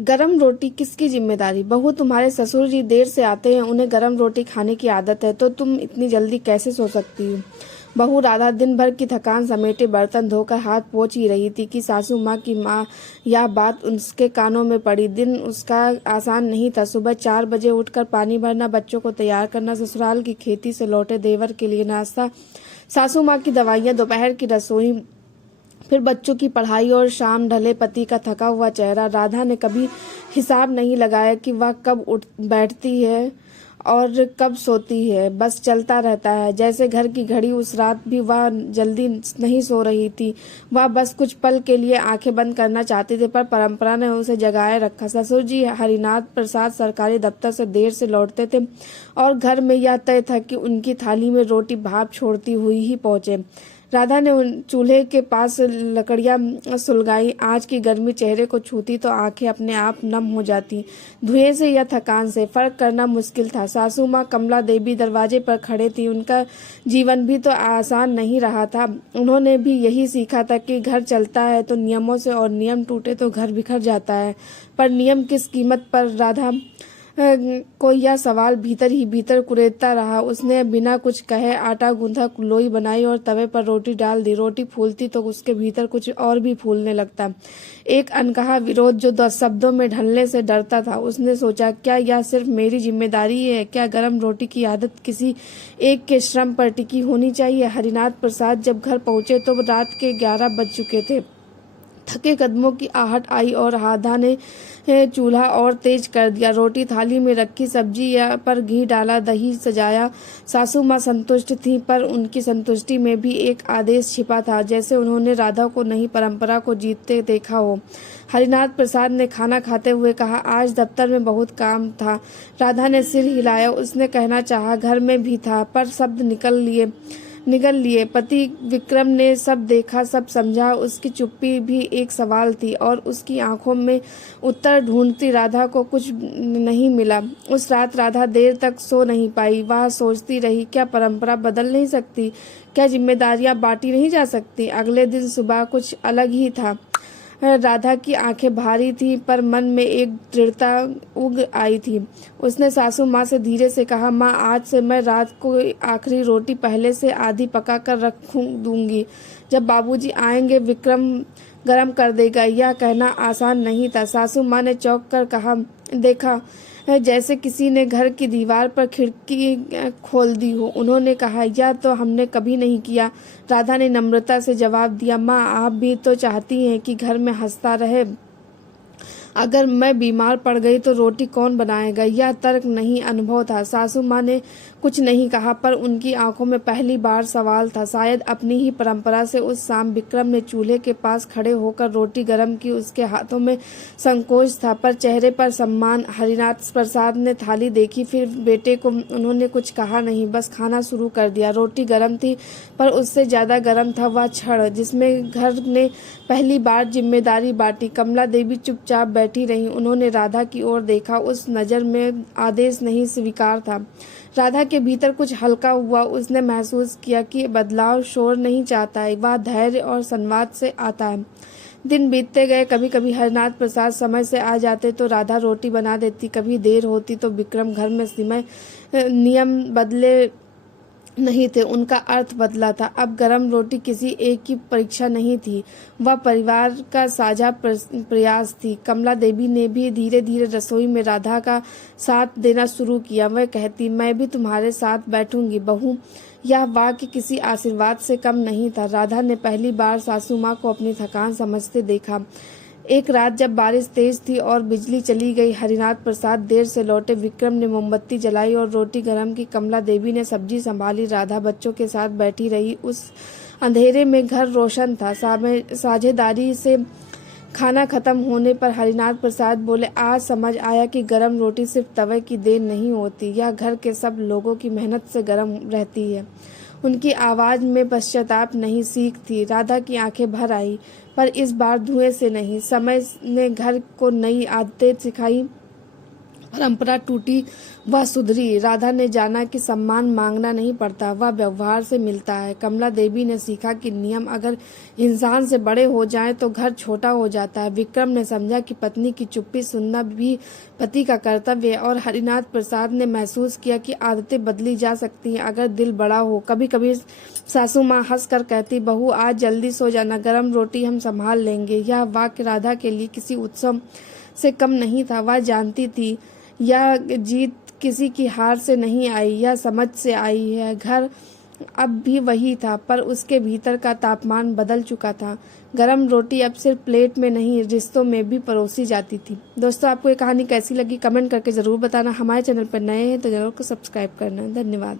गरम रोटी किसकी जिम्मेदारी? बहू, तुम्हारे ससुर जी देर से आते हैं, उन्हें गरम रोटी खाने की आदत है, तो तुम इतनी जल्दी कैसे सो सकती हो? बहू राधा दिन भर की थकान समेटे बर्तन धोकर हाथ पोंछ ही रही थी कि सासू माँ की माँ यह बात उसके कानों में पड़ी। दिन उसका आसान नहीं था। सुबह 4 बजे उठकर पानी भरना, बच्चों को तैयार करना, ससुराल की खेती से लौटे देवर के लिए नाश्ता, सासू माँ की दवाइयाँ, दोपहर की रसोई, फिर बच्चों की पढ़ाई और शाम ढले पति का थका हुआ चेहरा। राधा ने कभी हिसाब नहीं लगाया कि वह कब उठ बैठती है और कब सोती है। बस चलता रहता है जैसे घर की घड़ी। उस रात भी वह जल्दी नहीं सो रही थी। वह बस कुछ पल के लिए आंखें बंद करना चाहती थी, पर परंपरा ने उसे जगाए रखा। ससुर जी हरिनाथ प्रसाद सरकारी दफ्तर से देर से लौटते थे और घर में यह तय था कि उनकी थाली में रोटी भाप छोड़ती हुई ही पहुंचे। राधा ने चूल्हे के पास लकड़ियां सुलगाई। आज की गर्मी चेहरे को छूती तो आंखें अपने आप नम हो जाती। धुएं से या थकान से फर्क करना मुश्किल था। सासू माँ कमला देवी दरवाजे पर खड़े थी। उनका जीवन भी तो आसान नहीं रहा था। उन्होंने भी यही सीखा था कि घर चलता है तो नियमों से, और नियम टूटे तो घर बिखर जाता है। पर नियम किस कीमत पर? राधा को यह सवाल भीतर ही भीतर कुरेदता रहा। उसने बिना कुछ कहे आटा गूंथा, लोई बनाई और तवे पर रोटी डाल दी। रोटी फूलती तो उसके भीतर कुछ और भी फूलने लगता। एक अनकहा विरोध जो 10 शब्दों में ढलने से डरता था। उसने सोचा, क्या यह सिर्फ मेरी जिम्मेदारी है? क्या गरम रोटी की आदत किसी एक के श्रम पर टिकी होनी चाहिए? हरिनाथ प्रसाद जब घर पहुंचे तो रात के 11 बज चुके थे। थके कदमों की आहट आई और राधा ने चूल्हा और तेज कर दिया। रोटी थाली में रखी, सब्जी पर घी डाला, दही सजाया। सासू माँ संतुष्ट थीं, पर उनकी संतुष्टि में भी एक आदेश छिपा था, जैसे उन्होंने राधा को नहीं परंपरा को जीतते देखा हो। हरिनाथ प्रसाद ने खाना खाते हुए कहा, आज दफ्तर में बहुत काम था। राधा ने सिर हिलाया। उसने कहना चाहा, घर में भी था, पर शब्द निगल लिए। पति विक्रम ने सब देखा, सब समझा। उसकी चुप्पी भी एक सवाल थी और उसकी आंखों में उत्तर ढूंढती राधा को कुछ नहीं मिला। उस रात राधा देर तक सो नहीं पाई। वह सोचती रही, क्या परंपरा बदल नहीं सकती? क्या जिम्मेदारियां बांटी नहीं जा सकती? अगले दिन सुबह कुछ अलग ही था। राधा की आंखें भारी थीं, पर मन में एक दृढ़ता उग आई थी। उसने सासू माँ से धीरे से कहा, माँ, आज से मैं रात को आखिरी रोटी पहले से आधी पका कर रख दूंगी। जब बाबूजी आएंगे विक्रम गरम कर देगा। यह कहना आसान नहीं था। सासू माँ ने चौंक कर कहा, देखा, जैसे किसी ने घर की दीवार पर खिड़की खोल दी हो। उन्होंने कहा, यह तो हमने कभी नहीं किया। राधा ने नम्रता से जवाब दिया, माँ, आप भी तो चाहती हैं कि घर में हंसता रहे। अगर मैं बीमार पड़ गई तो रोटी कौन बनाएगा? यह तर्क नहीं, अनुभव था। सासू माँ ने कुछ नहीं कहा, पर उनकी आंखों में पहली बार सवाल था। शायद अपनी ही परंपरा से उस शाम विक्रम ने चूल्हे के पास खड़े होकर रोटी गरम की। उसके हाथों में संकोच था, पर चेहरे पर सम्मान। हरिनाथ प्रसाद ने थाली देखी, फिर बेटे को। उन्होंने कुछ कहा नहीं, बस खाना शुरू कर दिया। रोटी गरम थी, पर उससे ज्यादा गरम था वह क्षण जिसमें घर ने पहली बार जिम्मेदारी बांटी। कमला देवी चुपचाप बैठी रही। उन्होंने राधा की ओर देखा। उस नजर में आदेश नहीं, स्वीकार था। राधा के भीतर कुछ हल्का हुआ। उसने महसूस किया कि बदलाव शोर नहीं चाहता है, वह धैर्य और संवाद से आता है। दिन बीतते गए। कभी कभी हरिनाथ प्रसाद समय से आ जाते तो राधा रोटी बना देती। कभी देर होती तो विक्रम। घर में समय नियम बदले नहीं थे, उनका अर्थ बदला था। अब गरम रोटी किसी एक की परीक्षा नहीं थी, वह परिवार का साझा प्रयास थी। कमला देवी ने भी धीरे धीरे रसोई में राधा का साथ देना शुरू किया। वह कहती, मैं भी तुम्हारे साथ बैठूंगी बहू। यह वाक्य किसी आशीर्वाद से कम नहीं था। राधा ने पहली बार सासू माँ को अपनी थकान समझते देखा। एक रात जब बारिश तेज थी और बिजली चली गई, हरिनाथ प्रसाद देर से लौटे। विक्रम ने मोमबत्ती जलाई और रोटी गरम की। कमला देवी ने सब्जी संभाली। राधा बच्चों के साथ बैठी रही। उस अंधेरे में घर रोशन था। साझेदारी से खाना खत्म होने पर हरिनाथ प्रसाद बोले, आज समझ आया कि गरम रोटी सिर्फ तवे की देन नहीं होती, यह घर के सब लोगों की मेहनत से गरम रहती है। उनकी आवाज में पश्चाताप नहीं, सीख थी। राधा की आंखें भर आई, पर इस बार धुएं से नहीं। समय ने घर को नई आदतें सिखाई। परंपरा टूटी वह सुधरी। राधा ने जाना कि सम्मान मांगना नहीं पड़ता, वह व्यवहार से मिलता है। कमला देवी ने सीखा कि नियम अगर इंसान से बड़े हो जाएं तो घर छोटा हो जाता है। विक्रम ने समझा कि पत्नी की चुप्पी सुनना भी पति का कर्तव्य है। और हरिनाथ प्रसाद ने महसूस किया कि आदतें बदली जा सकती हैं अगर दिल बड़ा हो। कभी कभी सासू माँ हंस कर कहती, बहू आज जल्दी सो जाना, गरम रोटी हम संभाल लेंगे। यह वाक्य राधा के लिए किसी उत्सव से कम नहीं था। वह जानती थी यह जीत किसी की हार से नहीं आई, यह समझ से आई है। घर अब भी वही था, पर उसके भीतर का तापमान बदल चुका था। गरम रोटी अब सिर्फ प्लेट में नहीं, रिश्तों में भी परोसी जाती थी। दोस्तों, आपको ये कहानी कैसी लगी कमेंट करके ज़रूर बताना। हमारे चैनल पर नए हैं तो चैनल को सब्सक्राइब करना। धन्यवाद।